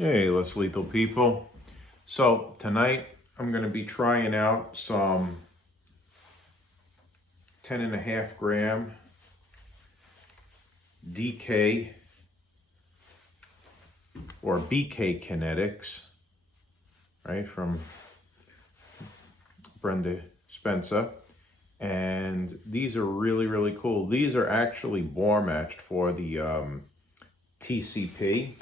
Hey, less lethal people. So tonight I'm going to be trying out some 10.5 gram DK or BK kinetics, right, from Brenda Spencer. And these are really, really cool. These are actually bore matched for the TCP.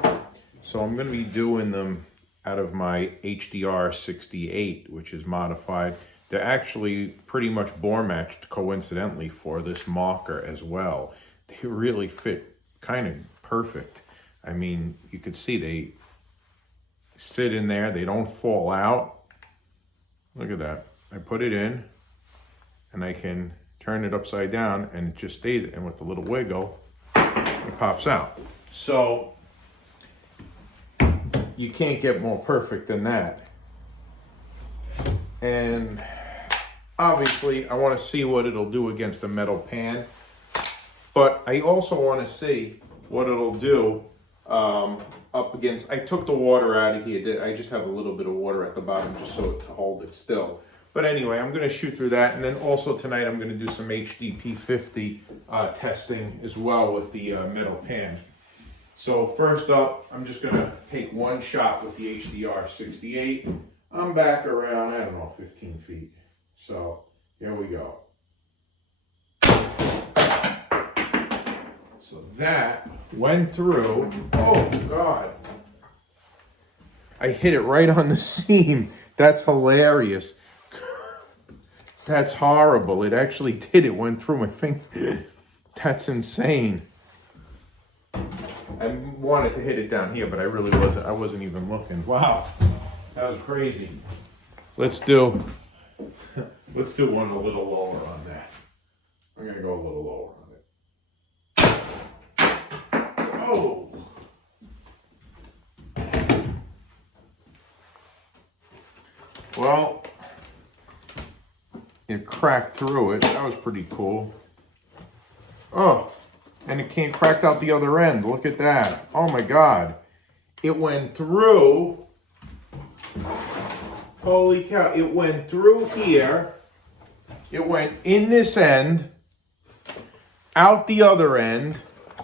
So I'm going to be doing them out of my Hdr68, which is modified. They're actually pretty much bore matched coincidentally for this marker as well. They really fit kind of perfect. I mean, you could see they sit in there. They don't fall out. Look at that. I put it in and I can turn it upside down and it just stays, and with the little wiggle, it pops out. So you can't get more perfect than that. And obviously I want to see what it'll do against a metal pan, but I also want to see what it'll do up against, I took the water out of here. I just have a little bit of water at the bottom just so to hold it still. But anyway, I'm going to shoot through that. And then also tonight I'm going to do some HDP50 testing as well with the metal pan. So first up, I'm just going to take one shot with the Hdr68. I'm back around, I don't know, 15 feet. So here we go. So that went through. Oh God. I hit it right on the seam. That's hilarious. That's horrible. It actually did. It went through my finger. That's insane. I wanted to hit it down here, but I really wasn't. I wasn't even looking. Wow, that was crazy. Let's do one a little lower on that. I'm gonna go a little lower on it. Oh. Well, it cracked through it. That was pretty cool. Oh. And it cracked out the other end. Look at that. Oh my God. It went through. Holy cow. It went through here. It went in this end. Out the other end.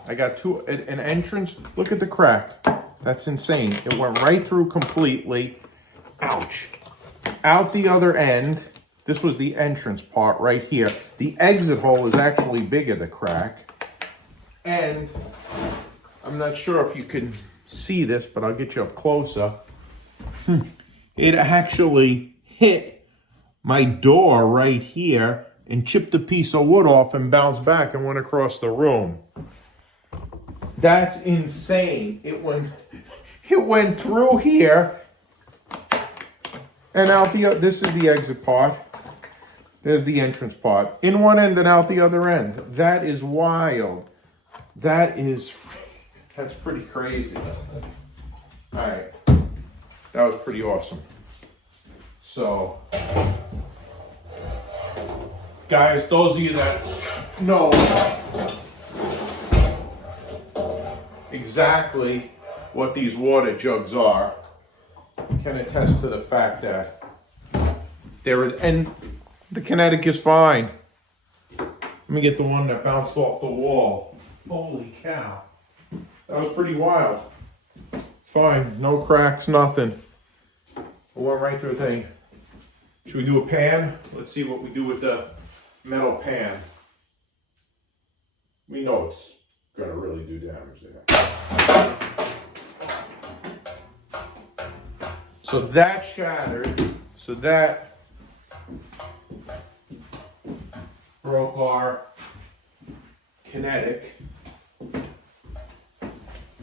I got an entrance. Look at the crack. That's insane. It went right through completely. Ouch. Out the other end. This was the entrance part right here. The exit hole is actually bigger, the crack. And I'm not sure if you can see this, but I'll get you up closer. It actually hit my door right here and chipped a piece of wood off and bounced back and went across the room. That's insane. It went through here and out the other. This is the exit part. There's the entrance part. In one end and out the other end. That is wild. That's pretty crazy. All right, that was pretty awesome. So, guys, those of you that know exactly what these water jugs are can attest to the fact that and the kinetic is fine. Let me get the one that bounced off the wall. Holy cow. That was pretty wild. Fine. No cracks, nothing. I went right through the thing. Should we do a pan? Let's see what we do with the metal pan. We know it's going to really do damage there. So that shattered. So that broke our kinetic.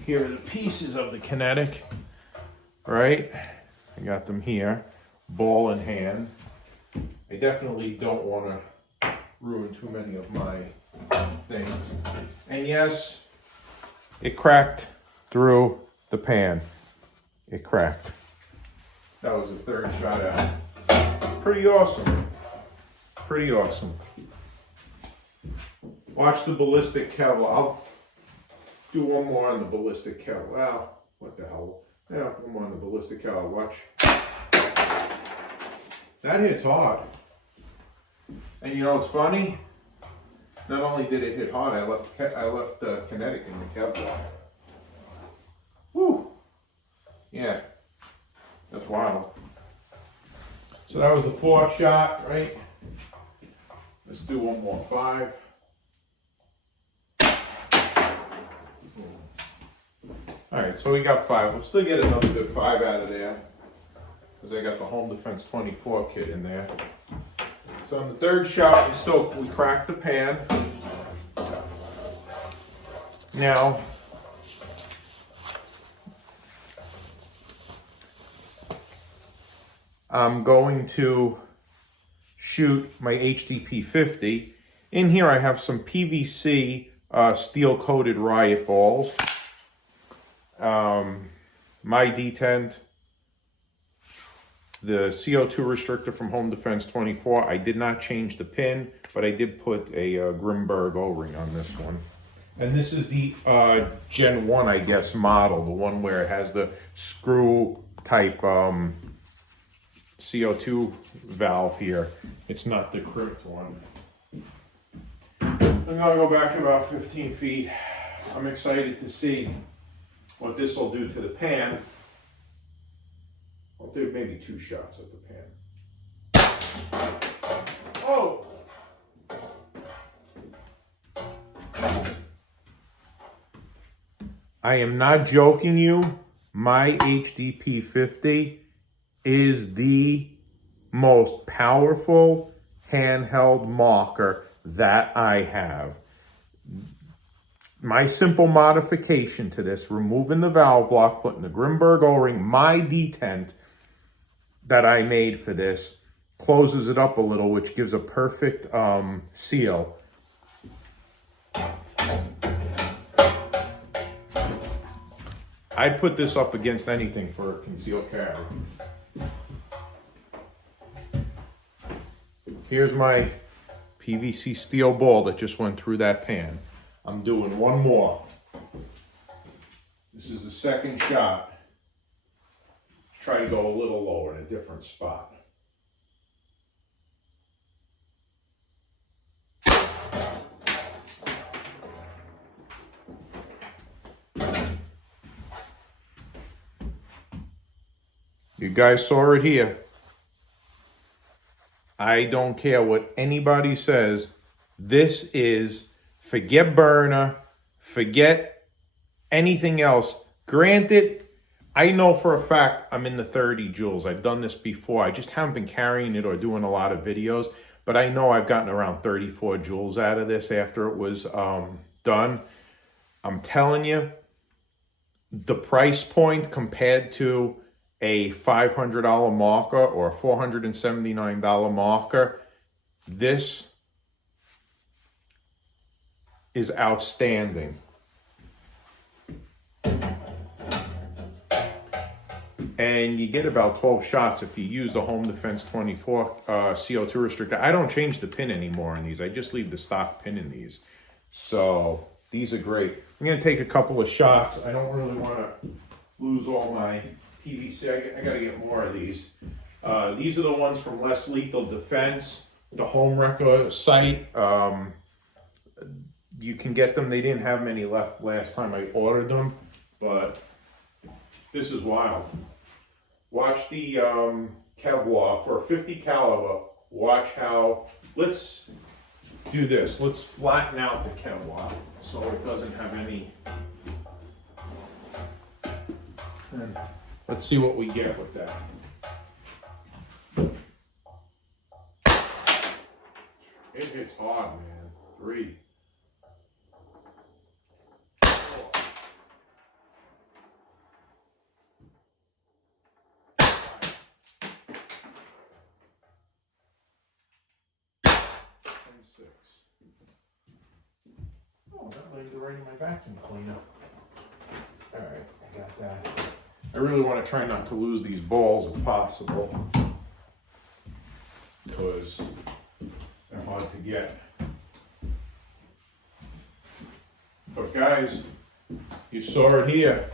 Here are the pieces of the kinetic, right? I got them here, ball in hand. I definitely don't want to ruin too many of my things. And yes, it cracked through the pan. It cracked. That was the third shot out. Pretty awesome. Pretty awesome. Watch the ballistic kettle. I'll do one more on the ballistic kettle. Well, what the hell? Yeah, I'm on the ballistic cal. Watch. That hits hard. And you know what's funny? Not only did it hit hard, I left kinetic in the Kevlar. Whew. Yeah. That's wild. So that was the 4th shot, right? Let's do one more 5. All right, so we got 5. We'll still get another good 5 out of there because I got the Home Defense 24 kit in there. So on the 3rd shot, we cracked the pan. Now, I'm going to shoot my HDP50. In here I have some PVC steel-coated riot balls. My detent, the CO2 restrictor from Home Defense 24. I did not change the pin, but I did put a Grimberg O-ring on this one. And this is the Gen 1, I guess, model, the one where it has the screw type CO2 valve here. It's not the crimped one. I'm gonna go back about 15 feet. I'm excited to see what this will do to the pan. I'll do maybe 2 shots at the pan. Oh! I am not joking you. My HDP50 is the most powerful handheld marker that I have. My simple modification to this, removing the valve block, putting the Grimberg O-ring, my detent that I made for this, closes it up a little, which gives a perfect seal. I'd put this up against anything for a concealed carry. Here's my PVC steel ball that just went through that pan. I'm doing one more. This is the 2nd shot. Let's try to go a little lower in a different spot. You guys saw it here. I don't care what anybody says. This is, forget burner, forget anything else. Granted, I know for a fact I'm in the 30 joules. I've done this before. I just haven't been carrying it or doing a lot of videos, but I know I've gotten around 34 joules out of this after it was done. I'm telling you, the price point compared to a $500 marker or a $479 marker, this is outstanding. And you get about 12 shots if you use the Home Defense 24 CO2 restrictor. I don't change the pin anymore on these. I just leave the stock pin in these. So these are great. I'm gonna take a couple of shots. I don't really wanna lose all my PVC. I gotta get more of these. These are the ones from Less Lethal Defense, the Home Wrecker site. You can get them. They didn't have many left last time I ordered them, but this is wild. Watch the Kevlar for a 50 caliber. Watch how, let's do this. Let's flatten out the Kevlar so it doesn't have any. And let's see what we get with that. It hits hard, man. 3. And 6. Oh, that lays right in my vacuum cleaner. All right, I got that. I really want to try not to lose these balls if possible, because they're hard to get. But guys, you saw it here.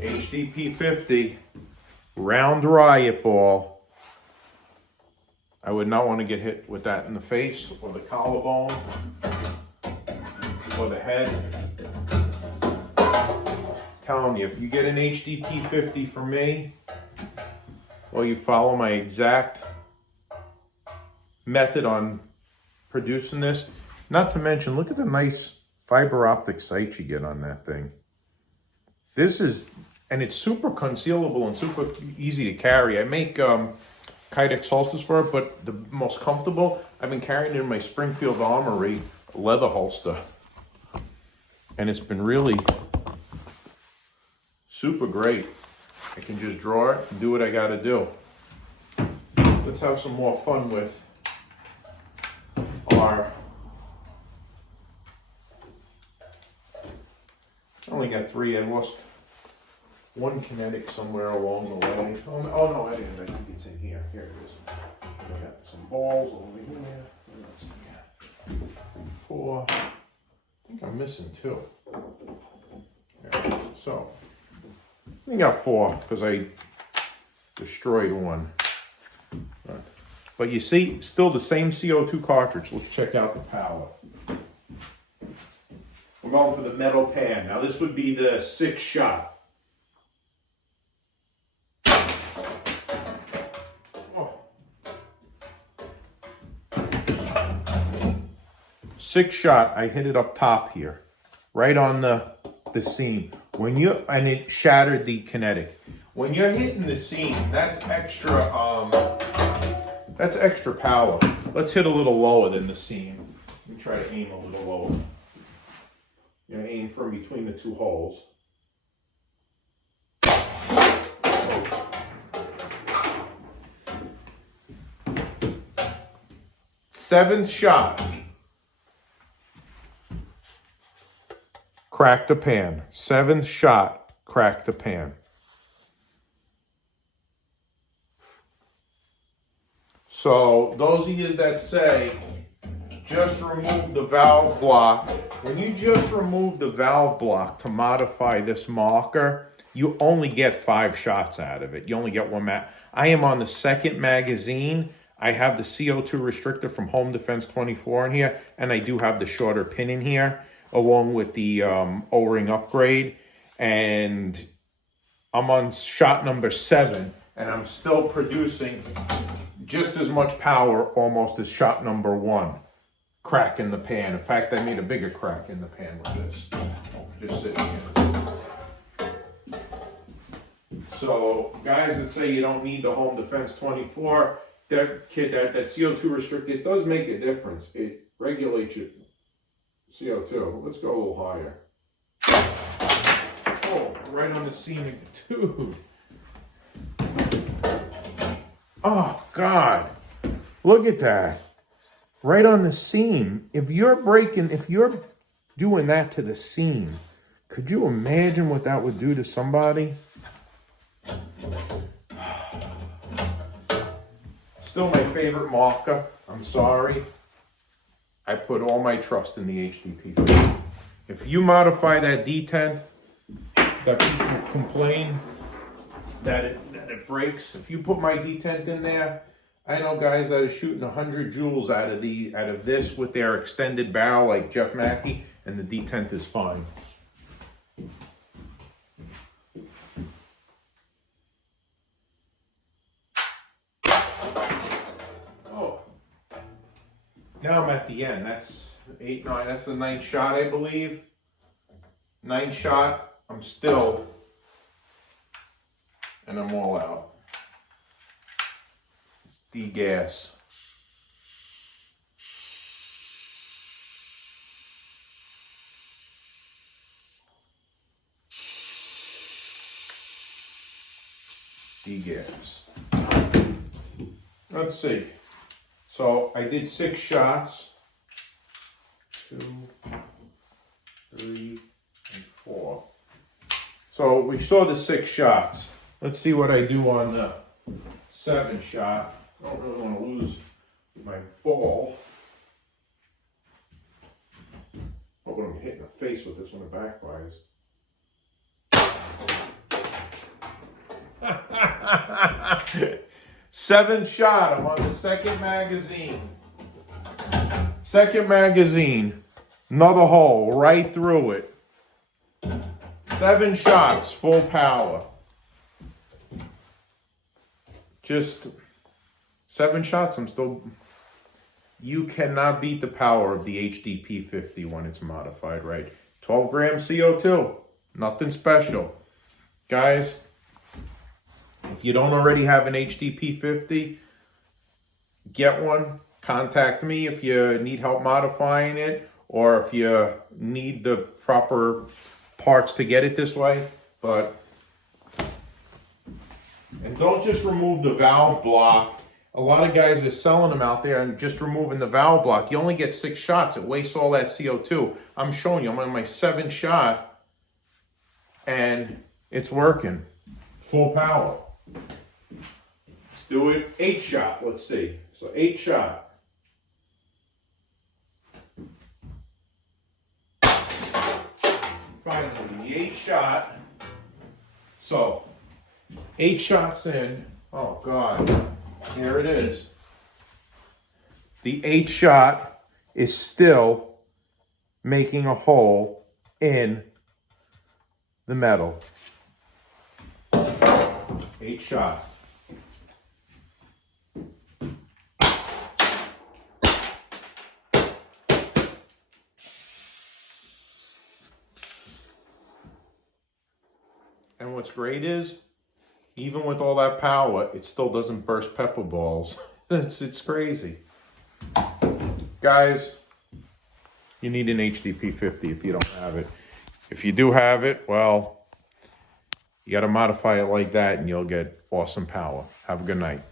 HDP50 round riot ball. I would not want to get hit with that in the face or the collarbone or the head. Telling you, if you get an HDP50 from me, or you follow my exact method on producing this, not to mention, look at the nice fiber optic sights you get on that thing. This is, and it's super concealable and super easy to carry. I make kinetics holsters for it, but the most comfortable, I've been carrying it in my Springfield Armory leather holster. And it's been really super great. I can just draw it and do what I gotta do. Let's have some more fun with our, I only got 3, I lost one kinetic somewhere along the way. Oh no, I didn't, I think it's in here. Here it is. I got some balls over here. Let's see. 4, I think I'm missing 2. There. So, I got 4 because I destroyed 1. But you see, still the same CO2 cartridge. Let's check out the power. We're going for the metal pan. Now this would be the 6-shot. Oh. 6-shot, I hit it up top here. Right on the seam. And it shattered the kinetic. When you're hitting the seam, that's extra power. Let's hit a little lower than the seam. Let me try to aim a little lower. You're gonna aim from between the 2 holes. Seventh shot. Crack the pan. 7th shot, crack the pan. So those of you that say, just remove the valve block. When you just remove the valve block to modify this marker, you only get 5 shots out of it. You only get 1 I am on the 2nd magazine. I have the CO2 restrictor from Home Defense 24 in here, and I do have the shorter pin in here, along with the O-ring upgrade. And I'm on shot number 7, and I'm still producing just as much power almost as shot number 1. Crack in the pan. In fact, I made a bigger crack in the pan with this. Just sitting here. So, guys that say you don't need the Home Defense 24, that CO2 restricted, it does make a difference. It regulates your CO2. Let's go a little higher. Oh, right on the seam, dude. Oh, God. Look at that. Right on the seam. If you're doing that to the seam, could you imagine what that would do to somebody? Still my favorite marker. I'm sorry. I put all my trust in the HDP50. If you modify that detent, that people complain that it breaks. If you put my detent in there, I know guys that are shooting 100 joules out of this with their extended barrel like Jeff Mackey, and the detent is fine. Oh, now I'm at the end. That's 8, 9. That's the 9th shot, I believe. 9th shot. I'm still, and I'm all out. Degas. Degas. Let's see. So I did 6 shots. 2, 3, and 4. So we saw the 6 shots. Let's see what I do on the 7th shot. I don't really want to lose my ball. Oh, but I'm hitting the face with this when it backfires. Seventh shot. I'm on the second magazine. Second magazine. Another hole right through it. 7 shots, full power. Just 7 shots. I'm still... You cannot beat the power of the HDP50 when it's modified, right? 12 grams CO2. Nothing special. Guys, if you don't already have an HDP50, get one. Contact me if you need help modifying it or if you need the proper parts to get it this way. And don't just remove the valve block. A lot of guys are selling them out there and just removing the valve block. You only get 6 shots. It wastes all that CO2. I'm showing you. I'm on my 7th shot and it's working. Full power. Let's do it. 8 shot. Let's see. So 8 shot. Finally, the 8 shot. So 8 shots in. Oh God. Here it is. The 8 shot is still making a hole in the metal. 8 shot. And what's great is, even with all that power, it still doesn't burst pepper balls. It's crazy. Guys, you need an HDP50 if you don't have it. If you do have it, well, you got to modify it like that and you'll get awesome power. Have a good night.